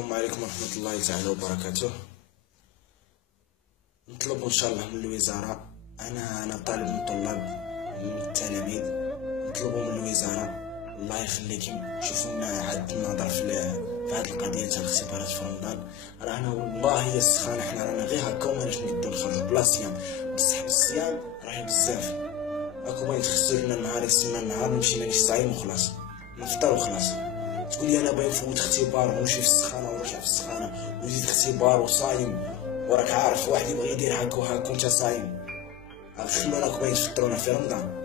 السلام عليكم ورحمة الله تعالى وبركاته. نطلب إن شاء الله من الوزارة، أنا طالب من طلاب من التلاميذ، نطلبوا من الوزارة الله يخليكم شوفوا لنا عاد النظر في هاد القضية تاع الاختبارات في رمضان. رانا والله هي السخانة، حنا رانا غير هكا وماناش نقدروا نخرجوا بلا صيام، بصح بالصيام راهي بزاف. راكم باغيين تخسروا لنا النهار، يسمى النهار نمشي مانيش صايم وخلاص، نفطر وخلاص. تقولي انا باغي نفوت اختبار ونمشي في السخانه ونرجع في السخانه ونزيد اختبار وصايم، وراك عارف واحد يبغي يدير هكا وهاك وانت صايم. خلونا راكم باغيين تفطرونا في رمضان.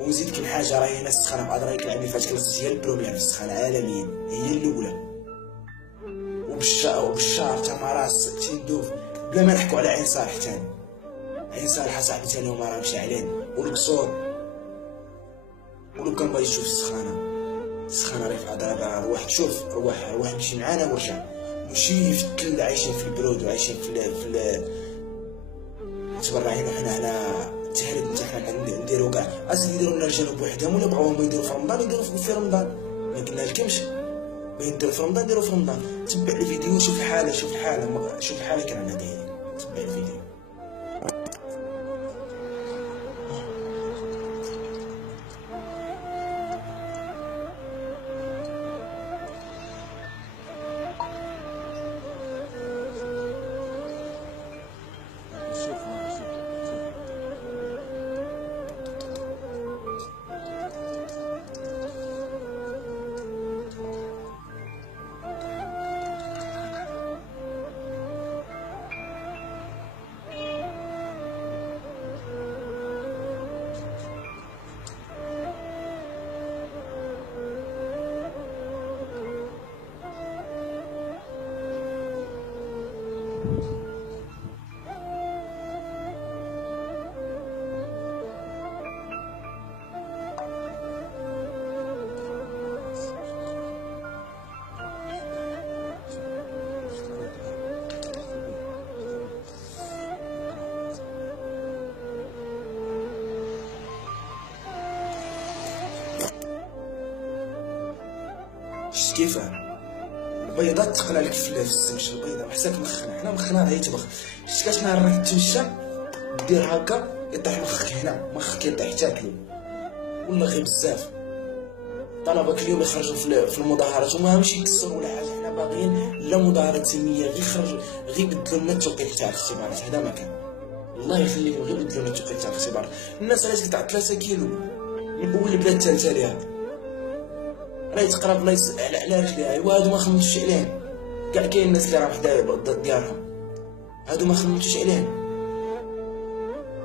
ونزيد كاين حاجه، راهي هنا السخانه بعد راهي العام اللي فات كلاس هي البروميير في السخانه عالميا، هي الاولى. وبالشهر تا مراس تندوف بلا ما نحكوا على عين صالح تاني. عين صالح صاحبي تاني وما راه مشى عليه، والقصور. ولو كان باغي يشوف السخانه راهي في عذرا، روح شوف، روح مشي معانا ورجع. ماشي في التل عايشين في البرود وعايشين في تبرعين حنا هنا التهريب نتاعنا نديرو كاع. اسيدي يديرو لنا الرجال بوحدهم، ولا بغاو هما يديرو في رمضان يديرو في رمضان، ما قلنا لكمش باغي ديرو في رمضان ديرو في رمضان. تبع الفيديو شوف الحاله كي رانا دايرين. تبع الفيديو. شفت كيفاه البيضة تقلع لك في السمش، البيضة محساك مخنا، حنا مخنا راه يتبخ. شفت كاش نهار راك تمشى دير هكا يطيح مخك هنا، مخك يطيح تاكلو والله غير بزاف. طلبة اليوم يخرجوا في المظاهرات وما همش يكسروا ولا حاجة، حنا باغيين لا مظاهرات سلمية، غير يبدلوا لنا التوقيت تاع الاختبارات، هذا ما كان. الله يخليكم غير يبدلوا لنا التوقيت تاع الاختبارات. الناس علاش تاع 3 كيلو من اول البلاد الثالثة ليها راهي تقرب بلايص على رجليها. ايوا هادو ما خممتوش عليهم، كاع كاين الناس اللي راهم حدا ديارهم، هادو ما خممتوش عليهم.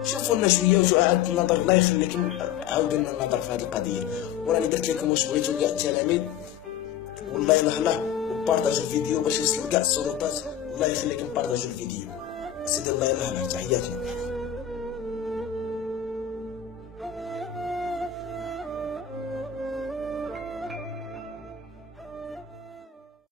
شوفوا لنا شويه وشو عاد النظر، الله يخليكم عاودوا لنا النظر في هذه القضيه. وراني درت لكم واش بغيتو كاع التلاميذ، والله يلاه وبارطاجوا الفيديو باش يوصل كاع السلطات. الله يخليكم بارطاجوا الفيديو سيدي، الله يلاه تحياتنا.